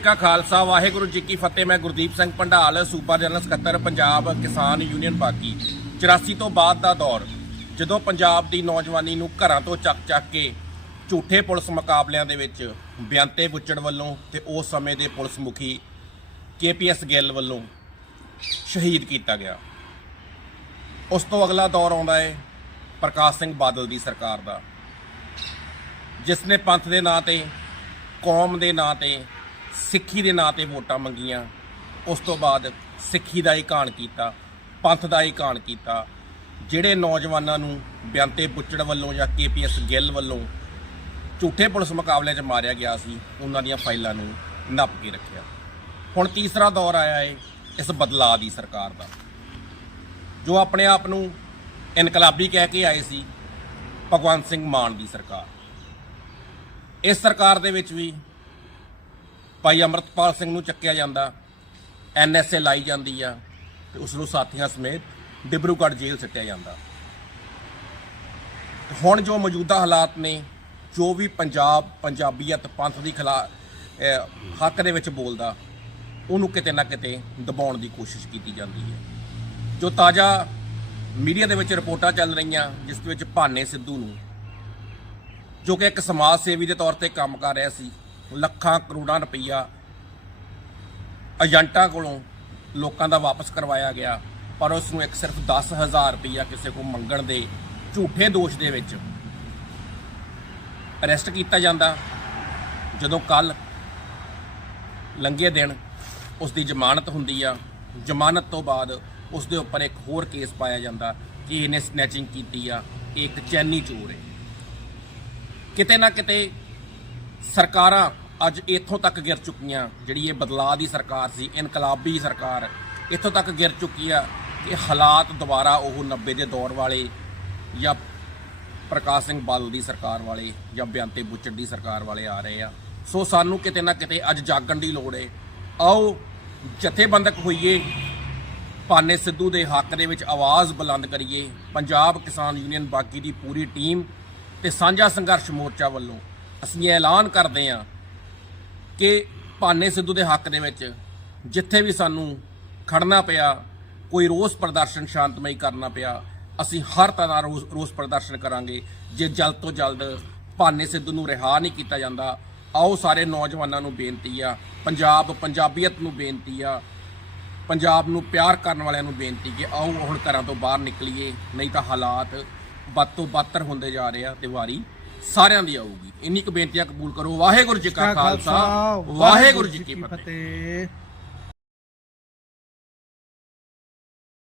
ਕਾ ਖਾਲਸਾ, ਵਾਹਿਗੁਰੂ ਜੀ ਕੀ ਫਤਿਹ। ਮੈਂ ਗੁਰਦੀਪ ਸਿੰਘ ਭੰਡਾਲ ਸੂਬਾ ਜਨਰਲ ਸਕੱਤਰ, ਪੰਜਾਬ ਕਿਸਾਨ ਯੂਨੀਅਨ ਬਾਕੀ 84 ਤੋਂ ਬਾਅਦ ਦਾ ਦੌਰ। ਜਦੋਂ ਪੰਜਾਬ ਦੀ ਨੌਜਵਾਨੀ ਨੂੰ ਘਰਾਂ ਤੋਂ ਚੱਕ ਚੱਕ ਕੇ ਝੂਠੇ ਪੁਲਿਸ ਮੁਕਾਬਲਿਆਂ ਦੇ ਵਿੱਚ ਬਿਆੰਤੇ ਬੁੱਚੜ ਵੱਲੋਂ ਤੇ ਉਸ ਸਮੇਂ ਦੇ ਪੁਲਿਸ ਮੁਖੀ ਕੇਪੀਐਸ ਗਿੱਲ ਵੱਲੋਂ ਸ਼ਹੀਦ ਕੀਤਾ ਗਿਆ। ਉਸ ਤੋਂ ਅਗਲਾ ਦੌਰ ਆਉਂਦਾ ਹੈ ਪ੍ਰਕਾਸ਼ ਸਿੰਘ ਬਾਦਲ ਦੀ ਸਰਕਾਰ ਦਾ। ਜਿਸ ਨੇ ਪੰਥ ਦੇ ਨਾਂ ਤੇ, ਕੌਮ ਦੇ ਨਾਂ ਤੇ ਸਿੱਖੀ ਦੇ ਨਾਂ ਤੇ ਵੋਟਾਂ ਮੰਗੀਆਂ। ਉਸ ਤੋਂ ਬਾਅਦ ਸਿੱਖੀ ਦਾ ਹੀ ਘਾਣ ਕੀਤਾ, ਪੰਥ ਦਾ ਹੀ ਘਾਣ ਕੀਤਾ, ਜਿਹੜੇ ਨੌਜਵਾਨਾਂ ਨੂੰ ਬਿਆੰਤੇ ਬੁੱਚੜ ਵੱਲੋਂ ਜਾਂ ਕੇਪੀਐਸ ਗਿੱਲ ਵੱਲੋਂ ਝੂਠੇ ਪੁਲਿਸ ਮੁਕਾਬਲੇ 'ਚ ਮਾਰਿਆ ਗਿਆ ਸੀ, ਉਹਨਾਂ ਦੀਆਂ ਫਾਈਲਾਂ ਨੂੰ ਨੱਪ ਕੇ ਰੱਖਿਆ। ਹੁਣ ਤੀਸਰਾ ਦੌਰ ਆਇਆ ਹੈ ਇਸ ਬਦਲਾਅ ਦੀ ਸਰਕਾਰ ਦਾ। ਜੋ ਆਪਣੇ ਆਪ ਨੂੰ ਇਨਕਲਾਬੀ ਕਹਿ ਕੇ ਆਏ ਸੀ, ਭਗਵੰਤ ਸਿੰਘ ਮਾਨ ਦੀ ਸਰਕਾਰ। ਇਸ ਸਰਕਾਰ ਦੇ ਵਿੱਚ ਵੀ ਭਾਈ ਅਮਰਤਪਾਲ ਸਿੰਘ ਨੂੰ ਚੱਕਿਆ ਜਾਂਦਾ। ਐਨਐਸਏ ਲਾਈ ਜਾਂਦੀ ਆ ਤੇ ਉਸ ਨੂੰ ਸਾਥੀਆਂ ਸਮੇਤ ਡਿਬਰੂਗੜ੍ਹ ਜੇਲ੍ਹ ਸੱਟਿਆ ਜਾਂਦਾ। ਹੁਣ ਜੋ ਮੌਜੂਦਾ ਹਾਲਾਤ ਨੇ, ਜੋ ਵੀ ਪੰਜਾਬ ਪੰਜਾਬੀਅਤ ਪੰਥ ਦੀ ਖਿਲਾ ਹੱਕ ਦੇ ਵਿੱਚ ਬੋਲਦਾ, ਉਹਨੂੰ ਕਿਤੇ ਨਾ ਕਿਤੇ ਦਬਾਉਣ ਦੀ ਕੋਸ਼ਿਸ਼ ਕੀਤੀ ਜਾਂਦੀ ਹੈ। ਜੋ ਤਾਜ਼ਾ ਮੀਡੀਆ ਦੇ ਵਿੱਚ ਰਿਪੋਰਟਾਂ ਚੱਲ ਰਹੀਆਂ, ਜਿਸ ਦੇ ਵਿੱਚ ਭਾਨੇ ਸਿੱਧੂ ਨੂੰ, ਜੋ ਕਿ ਇੱਕ ਸਮਾਜ ਸੇਵੀ ਦੇ ਤੌਰ ਤੇ ਕੰਮ ਕਰ ਰਿਹਾ ਸੀ ਲੱਖਾਂ ਕਰੋੜਾਂ ਰੁਪਈਆ ਏਜੰਟਾਂ ਕੋਲੋਂ ਲੋਕਾਂ ਦਾ ਵਾਪਸ ਕਰਵਾਇਆ ਗਿਆ। ਪਰ ਉਸ ਨੂੰ ਇੱਕ ਸਿਰਫ 10000 ਰੁਪਈਆ ਕਿਸੇ ਕੋਲ ਮੰਗਣ ਦੇ ਝੂਠੇ ਦੋਸ਼ ਦੇ ਵਿੱਚ ਅਰੈਸਟ ਕੀਤਾ ਜਾਂਦਾ। ਜਦੋਂ ਕੱਲ ਲੰਘੇ ਦਿਨ ਉਸ ਦੀ ਜ਼ਮਾਨਤ ਹੁੰਦੀ ਆ, ਜ਼ਮਾਨਤ ਤੋਂ ਬਾਅਦ ਉਸ ਦੇ ਉੱਪਰ ਇੱਕ ਹੋਰ ਕੇਸ ਪਾਇਆ ਜਾਂਦਾ ਕਿ ਇਹਨੇ ਸਨੈਚਿੰਗ ਕੀਤੀ ਆ। ਇਹ ਇੱਕ ਚੈਨੀ ਚੋਰ ਹੈ ਕਿਤੇ ਨਾ ਕਿਤੇ ਸਰਕਾਰਾਂ ਅੱਜ ਇੱਥੋਂ ਤੱਕ ਗਿਰ ਚੁੱਕੀਆਂ। ਜਿਹੜੀ ਇਹ ਬਦਲਾਅ ਦੀ ਸਰਕਾਰ ਸੀ, ਇਨਕਲਾਬੀ ਸਰਕਾਰ, ਇੱਥੋਂ ਤੱਕ ਗਿਰ ਚੁੱਕੀ ਆ ਕਿ ਹਾਲਾਤ ਦੁਬਾਰਾ ਉਹ 90 ਦੇ ਦੌਰ ਵਾਲੇ ਜਾਂ ਪ੍ਰਕਾਸ਼ ਸਿੰਘ ਬਾਦਲ ਦੀ ਸਰਕਾਰ ਵਾਲੇ ਜਾਂ ਬਿਆੰਤੇ ਬੁੱਚੜ ਦੀ ਸਰਕਾਰ ਵਾਲੇ ਆ ਰਹੇ ਆ। ਸੋ ਸਾਨੂੰ ਕਿਤੇ ਨਾ ਕਿਤੇ ਅੱਜ ਜਾਗਣ ਦੀ ਲੋੜ ਹੈ ਆਓ, ਜਥੇਬੰਦਕ ਹੋਈਏ, ਭਾਨੇ ਸਿੱਧੂ ਦੇ ਹੱਕ ਦੇ ਵਿੱਚ ਆਵਾਜ਼ ਬੁਲੰਦ ਕਰੀਏ। ਪੰਜਾਬ ਕਿਸਾਨ ਯੂਨੀਅਨ ਬਾਕੀ ਦੀ ਪੂਰੀ ਟੀਮ ਤੇ ਸਾਂਝਾ ਸੰਘਰਸ਼ ਮੋਰਚਾ ਵੱਲੋਂ ਅਸੀਂ ਐਲਾਨ ਕਰਦੇ ਹਾਂ ਕਿ ਭਾਨੇ ਸਿੱਧੂ ਦੇ ਹੱਕ ਦੇ ਵਿੱਚ ਜਿੱਥੇ ਵੀ ਸਾਨੂੰ ਖੜਨਾ ਪਿਆ, ਕੋਈ ਰੋਸ ਪ੍ਰਦਰਸ਼ਨ ਸ਼ਾਂਤਮਈ ਕਰਨਾ ਪਿਆ, ਅਸੀਂ ਹਰ ਤਰ੍ਹਾਂ ਰੋਸ ਰੋਸ ਪ੍ਰਦਰਸ਼ਨ ਕਰਾਂਗੇ। ਜੇ ਜਲਦ ਤੋਂ ਜਲਦ ਭਾਨੇ ਸਿੱਧੂ ਨੂੰ ਰਿਹਾ ਨਹੀਂ ਕੀਤਾ ਜਾਂਦਾ, ਆਓ ਸਾਰੇ ਨੌਜਵਾਨਾਂ ਨੂੰ ਬੇਨਤੀ ਆ, ਪੰਜਾਬ, ਪੰਜਾਬੀਅਤ ਨੂੰ ਬੇਨਤੀ ਆ, ਪੰਜਾਬ ਨੂੰ ਪਿਆਰ ਕਰਨ ਵਾਲਿਆਂ ਨੂੰ ਬੇਨਤੀ ਕਿ ਆਓ ਹੁਣ ਘਰਾਂ ਤੋਂ ਬਾਹਰ ਨਿਕਲੀਏ, ਨਹੀਂ ਤਾਂ ਹਾਲਾਤ ਬਦ ਤੋਂ ਬਦਤਰ ਹੁੰਦੇ ਜਾ ਰਹੇ ਆ ਤੇ ਵਾਰੀ ਸਾਰਿਆਂ ਦੀ ਆਊਗੀ। ਇੰਨੀ ਕੁ ਬੇਨਤੀਆਂ ਕਬੂਲ ਕਰੋ। ਵਾਹਿਗੁਰੂ ਜੀ ਕਾ ਖਾਲਸਾ। ਵਾਹਿਗੁਰੂ ਜੀ ਕੀ ਫਤਿਹ। ਫਤਿਹ।